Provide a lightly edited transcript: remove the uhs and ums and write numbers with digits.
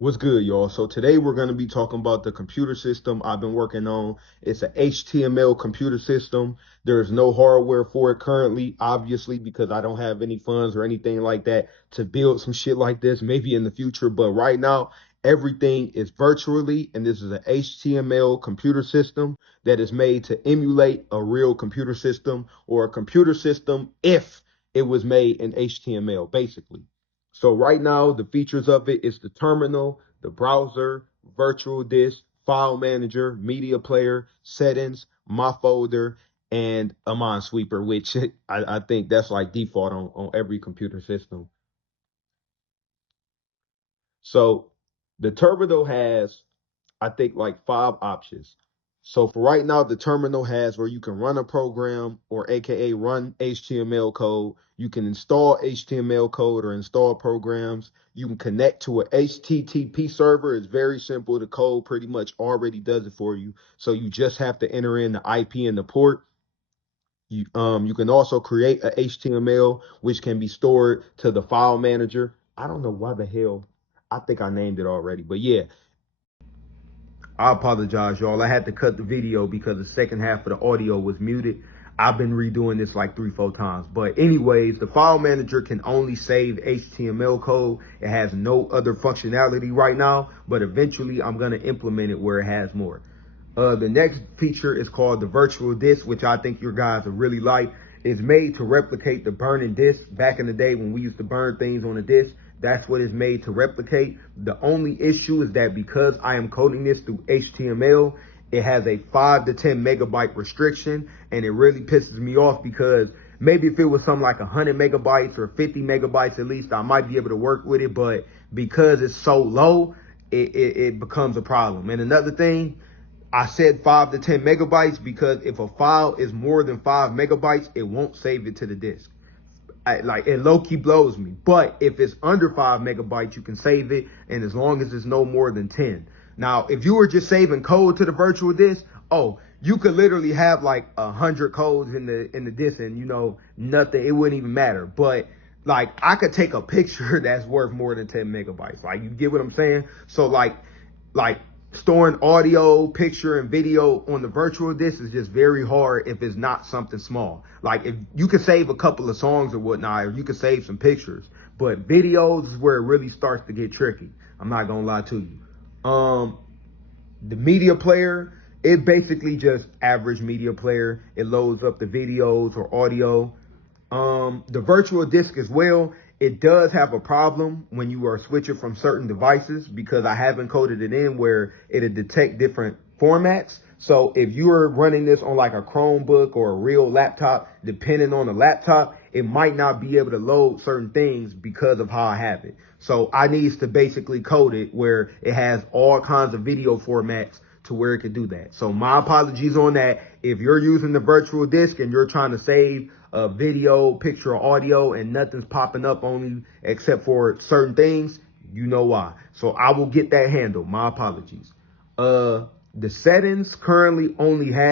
What's good, y'all? So today we're going to be talking about the computer system I've been working on. It's a HTML computer system. There's no hardware for it currently, obviously, because I don't have any funds or anything like that to build some shit like this, maybe in the future. But right now, everything is virtually, and this is an HTML computer system that is made to emulate a real computer system or a computer system if it was made in HTML, basically. So right now, the features of it is the terminal, the browser, virtual disk, file manager, media player, settings, my folder, and a minesweeper, which I think that's like default on every computer system. So the terminal has, I think, like 5 options. So for right now, the terminal has where you can run a program or AKA run HTML code. You can install HTML code or install programs. You can connect to a HTTP server. It's very simple. The code pretty much already does it for you. So you just have to enter in the IP and the port. You can also create a HTML which can be stored to the file manager. I don't know why the hell. I think I named it already, but yeah, I apologize, y'all. I had to cut the video because the second half of the audio was muted. I've been redoing this like 3, 4 times. But anyways, the file manager can only save HTML code. It has no other functionality right now, but eventually I'm going to implement it where it has more. The next feature is called the virtual disk, which I think your guys will really like. It's made to replicate the burning disk. Back in the day when we used to burn things on a disk, that's what it's made to replicate. The only issue is that because I am coding this through HTML, it has a 5 to 10 megabyte restriction, and it really pisses me off because maybe if it was something like 100 megabytes or 50 megabytes at least, I might be able to work with it, but because it's so low, it becomes a problem. And another thing, I said 5 to 10 megabytes because if a file is more than 5 megabytes, it won't save it to the disk. Like it low key blows me. But if it's under 5 megabytes, you can save it, and as long as it's no more than 10. Now, if you were just saving code to the virtual disk, oh, you could literally have like 100 codes in the disk, and nothing. It wouldn't even matter. But like I could take a picture that's worth more than 10 megabytes. Like you get what I'm saying? So like storing audio, picture, and video on the virtual disk is just very hard if it's not something small. Like if you could save a couple of songs or whatnot, or you could save some pictures, but videos is where it really starts to get tricky. I'm not gonna lie to you. The media player, it basically just average media player. It loads up the videos or audio. The virtual disk as well, it does have a problem when you are switching from certain devices because I haven't coded it in where it'll detect different formats. So if you're running this on like a Chromebook or a real laptop, depending on the laptop, it might not be able to load certain things because of how I have it. So I needs to basically code it where it has all kinds of video formats to where it could do that. So my apologies on that. If you're using the virtual disk and you're trying to save a video, picture, or audio and nothing's popping up only except for certain things, you know why. So I will get that handled. My apologies. The settings currently only have